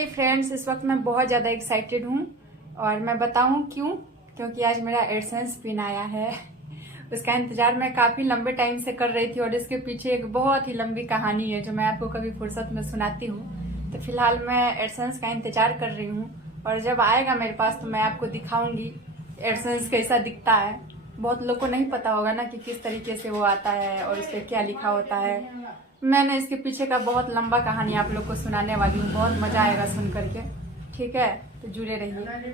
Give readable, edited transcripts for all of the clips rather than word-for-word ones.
हे friends, इस वक्त मैं बहुत ज़्यादा एक्साइटेड हूँ और मैं बताऊँ क्यों। क्योंकि आज मेरा एडसेंस पिन आया है। उसका इंतजार मैं काफ़ी लंबे टाइम से कर रही थी और इसके पीछे एक बहुत ही लंबी कहानी है जो मैं आपको कभी फुर्सत में सुनाती हूँ। तो फिलहाल मैं एडसेंस का इंतजार कर रही हूँ और जब आएगा मेरे पास तो मैं आपको दिखाऊंगी एडसेंस कैसा दिखता है। बहुत लोग को नहीं पता होगा ना कि किस तरीके से वो आता है और उस पर क्या लिखा होता है। मैंने इसके पीछे का बहुत लंबा कहानी आप लोग को सुनाने वाली हूँ, बहुत मजा आएगा सुन करके। ठीक है, तो जुड़े रहिए।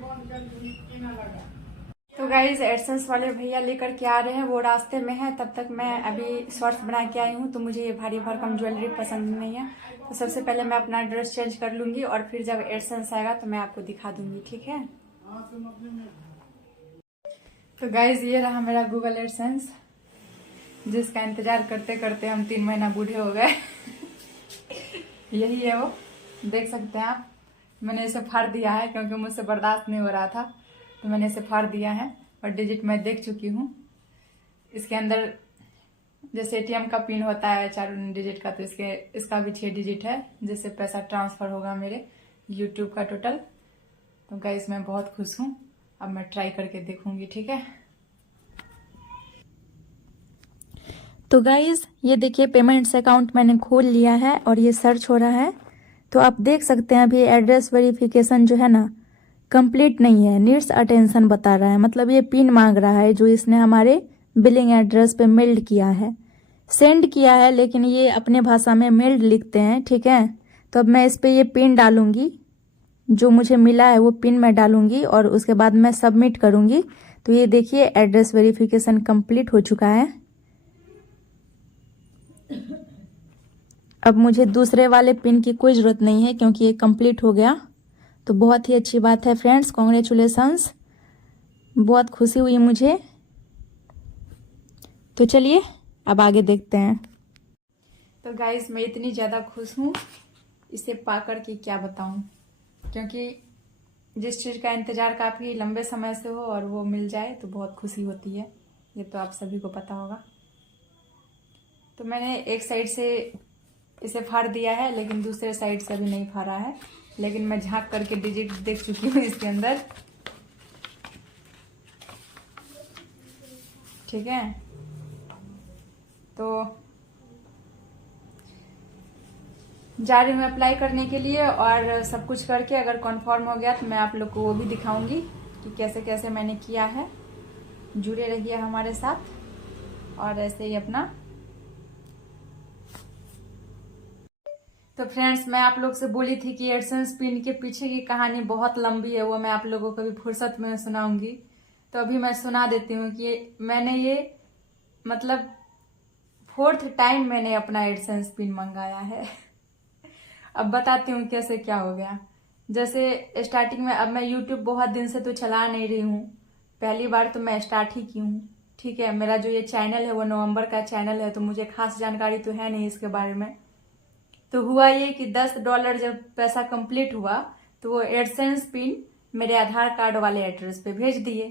तो गाइज, एडसेंस वाले भैया लेकर के आ रहे हैं, वो रास्ते में है। तब तक मैं अभी शॉर्ट्स बना के आई हूँ तो मुझे ये भारी भरकम ज्वेलरी पसंद नहीं है। तो सबसे पहले मैं अपना ड्रेस चेंज कर लूंगी और फिर जब एडसेंस आएगा तो मैं आपको दिखा दूंगी। ठीक है, तो गाइज ये रहा मेरा गूगल एडसेंस जिसका इंतजार करते करते हम 3 महीना बूढ़े हो गए। यही है वो, देख सकते हैं आप। मैंने इसे फाड़ दिया है क्योंकि मुझसे बर्दाश्त नहीं हो रहा था, तो मैंने इसे फाड़ दिया है और डिजिट मैं देख चुकी हूँ। इसके अंदर जैसे एटीएम का पिन होता है 4 डिजिट का, तो इसका भी 6 डिजिट है जिससे पैसा ट्रांसफर होगा मेरे यूट्यूब का टोटल। तो गाइस मैं बहुत खुश हूँ, अब मैं ट्राई करके देखूंगी। ठीक है, तो गाइज ये देखिए पेमेंट्स अकाउंट मैंने खोल लिया है और ये सर्च हो रहा है। तो आप देख सकते हैं अभी एड्रेस वेरिफिकेशन जो है ना कंप्लीट नहीं है, नीड्स अटेंशन बता रहा है। मतलब ये पिन मांग रहा है जो इसने हमारे बिलिंग एड्रेस पे मेल्ड किया है, सेंड किया है, लेकिन ये अपने भाषा में मेल्ड लिखते हैं। ठीक है, तो अब मैं इस पे ये पिन डालूंगी, जो मुझे मिला है वो पिन मैं डालूंगी और उसके बाद मैं सबमिट करूंगी। तो ये देखिए एड्रेस वेरिफिकेशन कंप्लीट हो चुका है। अब मुझे दूसरे वाले पिन की कोई ज़रूरत नहीं है क्योंकि ये कंप्लीट हो गया। तो बहुत ही अच्छी बात है फ्रेंड्स, कॉन्ग्रेचुलेसन्स, बहुत खुशी हुई मुझे। तो चलिए अब आगे देखते हैं। तो गाइस मैं इतनी ज़्यादा खुश हूँ इसे पाकर कि क्या बताऊँ। क्योंकि जिस चीज़ का इंतज़ार काफ़ी लंबे समय से हो और वो मिल जाए तो बहुत खुशी होती है, ये तो आप सभी को पता होगा। तो मैंने एक साइड से इसे फाड़ दिया है लेकिन दूसरे साइड से अभी नहीं फाड़ा है, लेकिन मैं झांक करके डिजिट देख चुकी हूँ इसके अंदर। ठीक है, तो जा रही हूँ अप्लाई करने के लिए और सब कुछ करके अगर कन्फर्म हो गया तो मैं आप लोग को वो भी दिखाऊंगी कि कैसे कैसे मैंने किया है। जुड़े रहिए हमारे साथ और ऐसे ही अपना। तो फ्रेंड्स, मैं आप लोग से बोली थी कि एडसेंस पिन के पीछे की कहानी बहुत लंबी है, वो मैं आप लोगों को कभी फुर्सत में सुनाऊंगी। तो अभी मैं सुना देती हूँ कि मैंने ये मतलब 4th टाइम मैंने अपना एडसेंस पिन मंगाया है। अब बताती हूँ कैसे क्या हो गया। जैसे स्टार्टिंग में, अब मैं यूट्यूब बहुत दिन से तो चला नहीं रही हूँ, पहली बार तो मैं स्टार्ट ही की हूँ। ठीक है, मेरा जो ये चैनल है वो नवंबर का चैनल है, तो मुझे खास जानकारी तो है नहीं इसके बारे में। तो हुआ ये कि $10 जब पैसा कंप्लीट हुआ तो वो एडसेंस पिन मेरे आधार कार्ड वाले एड्रेस पे भेज दिए।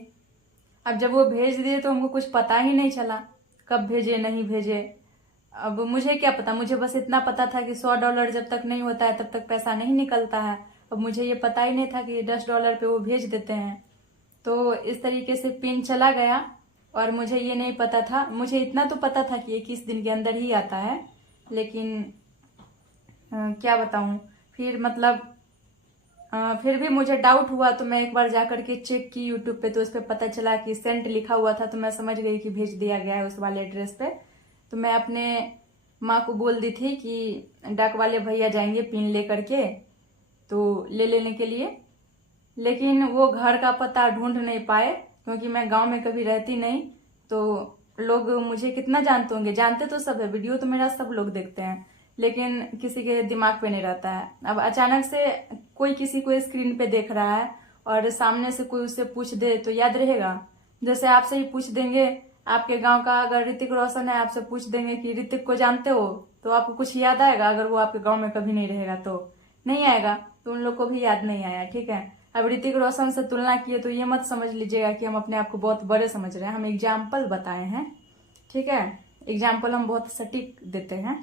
अब जब वो भेज दिए तो हमको कुछ पता ही नहीं चला कब भेजे नहीं भेजे। अब मुझे क्या पता, मुझे बस इतना पता था कि $100 जब तक नहीं होता है तब तक पैसा नहीं निकलता है। अब मुझे ये पता ही नहीं था कि $10 पे वो भेज देते हैं। तो इस तरीके से पिन चला गया और मुझे ये नहीं पता था। मुझे इतना तो पता था कि 21 दिन के अंदर ही आता है, लेकिन क्या बताऊं, फिर मतलब फिर भी मुझे डाउट हुआ तो मैं एक बार जाकर के चेक की यूट्यूब पे, तो उस पर पता चला कि सेंट लिखा हुआ था। तो मैं समझ गई कि भेज दिया गया है उस वाले एड्रेस पे। तो मैं अपने माँ को बोल दी थी कि डाक वाले भैया जाएंगे पिन ले करके तो ले लेने के लिए, लेकिन वो घर का पता ढूंढ नहीं पाए क्योंकि मैं गांव में कभी रहती नहीं। तो लोग मुझे कितना जानते होंगे, जानते तो सब है, वीडियो तो मेरा सब लोग देखते हैं, लेकिन किसी के दिमाग पे नहीं रहता है। अब अचानक से कोई किसी को स्क्रीन पे देख रहा है और सामने से कोई उससे पूछ दे तो याद रहेगा। जैसे आपसे ही पूछ देंगे, आपके गांव का अगर ऋतिक रोशन है, आपसे पूछ देंगे कि ऋतिक को जानते हो, तो आपको कुछ याद आएगा? अगर वो आपके गांव में कभी नहीं रहेगा तो नहीं आएगा। तो उन लोग को भी याद नहीं आया। ठीक है, अब ऋतिक रोशन से तुलना किए तो ये मत समझ लीजिएगा कि हम अपने आप को बहुत बड़े समझ रहे हैं, हम एग्जाम्पल बताए हैं। ठीक है, एग्जाम्पल हम बहुत सटीक देते हैं।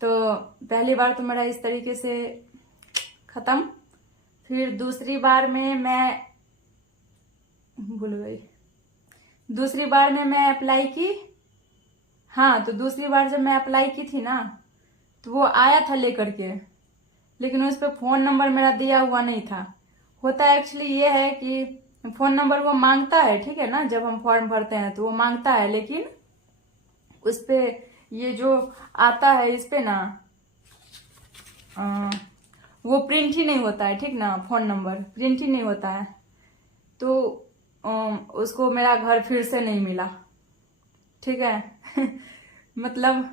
तो पहली बार तो मेरा इस तरीके से खत्म। फिर दूसरी बार में मैं भूल गई, दूसरी बार में मैं अप्लाई की। हाँ, तो दूसरी बार जब मैं अप्लाई की थी ना, तो वो आया था लेकर के, लेकिन उस पर फोन नंबर मेरा दिया हुआ नहीं था। होता एक्चुअली ये है कि फोन नंबर वो मांगता है, ठीक है ना, जब हम फॉर्म भरते हैं तो वो मांगता है, लेकिन उस पे ये जो आता है इस पे ना वो प्रिंट ही नहीं होता है, ठीक ना, फोन नंबर प्रिंट ही नहीं होता है। तो उसको मेरा घर फिर से नहीं मिला, ठीक है। मतलब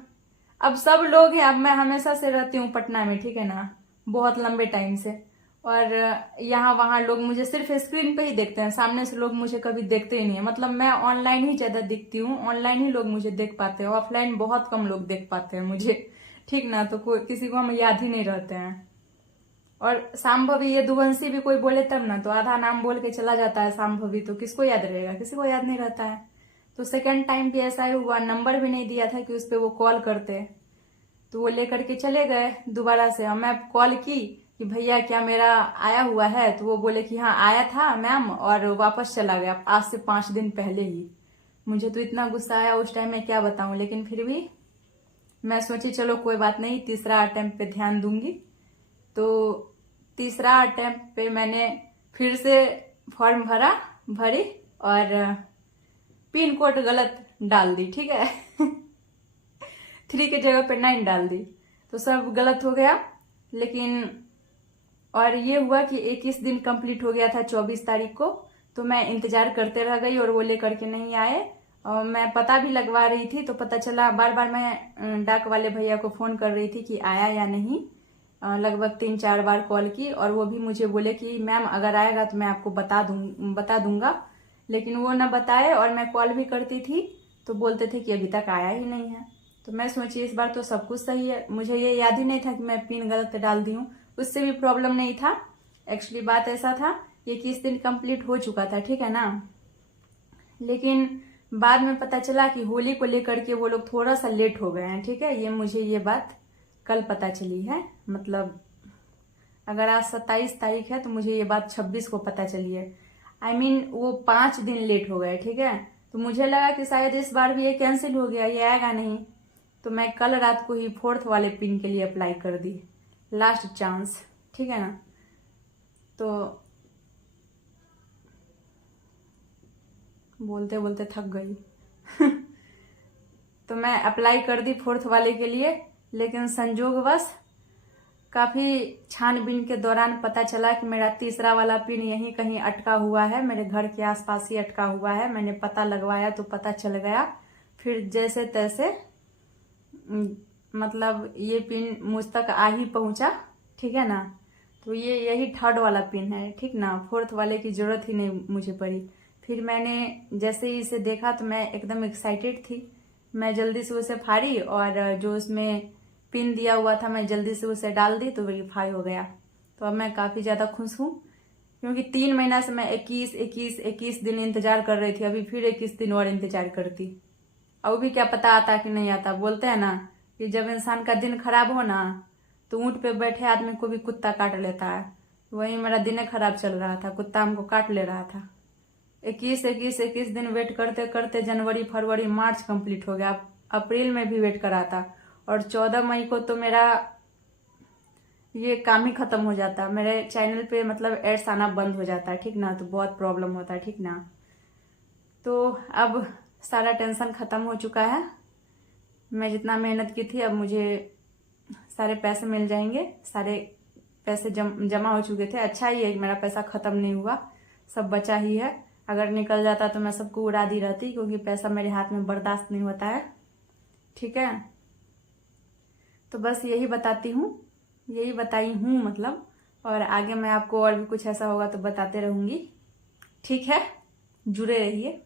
अब सब लोग हैं, अब मैं हमेशा से रहती हूँ पटना में, ठीक है ना, बहुत लंबे टाइम से, और यहाँ वहाँ लोग मुझे सिर्फ स्क्रीन पे ही देखते हैं, सामने से लोग मुझे कभी देखते ही नहीं है। मतलब मैं ऑनलाइन ही ज्यादा दिखती हूँ, ऑनलाइन ही लोग मुझे देख पाते हैं, ऑफलाइन बहुत कम लोग देख पाते हैं मुझे, ठीक ना, तो कोई किसी को हम याद ही नहीं रहते हैं। और शाम्भवी यदुवंशी भी कोई बोले तब ना, तो आधा नाम बोल के चला जाता है शाम्भवी, तो किसको याद रहेगा, किसी को याद नहीं रहता है। तो सेकंड टाइम भी ऐसा ही हुआ, नंबर भी नहीं दिया था कि उस पर वो कॉल करते, तो वो लेकर के चले गए दोबारा से। मैं कॉल की कि भैया क्या मेरा आया हुआ है, तो वो बोले कि हाँ आया था मैम, और वापस चला गया आज से 5 दिन पहले ही। मुझे तो इतना गुस्सा आया उस टाइम में, क्या बताऊं, लेकिन फिर भी मैं सोची चलो कोई बात नहीं, तीसरा अटेम्प्ट पे ध्यान दूंगी। तो तीसरा अटेम्प्ट पे मैंने फिर से फॉर्म भरी और पिन कोड गलत डाल दी, ठीक है। 3 के जगह पे 9 डाल दी, तो सब गलत हो गया। लेकिन और ये हुआ कि 21 दिन कंप्लीट हो गया था 24 तारीख को, तो मैं इंतजार करते रह गई और वो लेकर के नहीं आए। और मैं पता भी लगवा रही थी, तो पता चला, बार बार मैं डाक वाले भैया को फोन कर रही थी कि आया या नहीं, लगभग 3-4 बार कॉल की, और वो भी मुझे बोले कि मैम अगर आएगा तो मैं आपको बता दूंगा, लेकिन वो ना बताए। और मैं कॉल भी करती थी तो बोलते थे कि अभी तक आया ही नहीं है। तो मैं सोची इस बार तो सब कुछ सही है, मुझे ये याद ही नहीं था कि मैं पिन गलत डाल दी हूँ। उससे भी प्रॉब्लम नहीं था, एक्चुअली बात ऐसा था, ये 21 दिन कंप्लीट हो चुका था, ठीक है ना। लेकिन बाद में पता चला कि होली को लेकर के वो लोग थोड़ा सा लेट हो गए हैं, ठीक है। ये मुझे ये बात कल पता चली है, मतलब अगर आज 27 तारीख है तो मुझे ये बात 26 को पता चली है। I mean, वो 5 दिन लेट हो गए, ठीक है। तो मुझे लगा कि शायद इस बार भी ये कैंसिल हो गया, ये आएगा नहीं। तो मैं कल रात को ही 4th वाले पिन के लिए अप्लाई कर दी, लास्ट चांस, ठीक है ना। तो बोलते बोलते थक गई। तो मैं अप्लाई कर दी 4th वाले के लिए, लेकिन संजोगवश काफी छानबीन के दौरान पता चला कि मेरा तीसरा वाला पिन यहीं कहीं अटका हुआ है, मेरे घर के आसपास ही अटका हुआ है। मैंने पता लगवाया तो पता चल गया, फिर जैसे तैसे मतलब ये पिन मुझ तक आ ही पहुंचा, ठीक है ना। तो ये यही 3rd वाला पिन है, ठीक ना, 4th वाले की जरूरत ही नहीं मुझे पड़ी। फिर मैंने जैसे ही इसे देखा तो मैं एकदम एक्साइटेड थी, मैं जल्दी से उसे फाड़ी और जो उसमें पिन दिया हुआ था मैं जल्दी से उसे डाल दी, तो वेरीफाई हो गया। तो अब मैं काफी ज्यादा खुश हूँ, क्योंकि 3 महीना से मैं 21 दिन इंतजार कर रही थी, अभी फिर 21 दिन और इंतजार करती। अब भी क्या पता आता कि नहीं आता। बोलते हैं ना कि जब इंसान का दिन खराब हो ना, तो ऊंट पे बैठे आदमी को भी कुत्ता काट लेता है। वही मेरा दिन खराब चल रहा था, कुत्ता हमको काट ले रहा था। 21 दिन वेट करते करते जनवरी, फरवरी, मार्च कंप्लीट हो गया, अप्रैल में भी वेट करा था, और 14 मई को तो मेरा ये काम ही खत्म हो जाता, मेरे चैनल पे मतलब एड्स आना बंद हो जाता है, ठीक ना। तो बहुत प्रॉब्लम होता है, ठीक ना। तो अब सारा टेंशन खत्म हो चुका है, मैं जितना मेहनत की थी अब मुझे सारे पैसे मिल जाएंगे, सारे पैसे जमा हो चुके थे। अच्छा ही है मेरा पैसा खत्म नहीं हुआ, सब बचा ही है। अगर निकल जाता तो मैं सबको उड़ा दी रहती, क्योंकि पैसा मेरे हाथ में बर्दाश्त नहीं होता है, ठीक है। तो बस यही बताती हूँ, यही बताई हूँ मतलब, और आगे मैं आपको और भी कुछ ऐसा होगा तो बताते रहूंगी, ठीक है। जुड़े रहिए।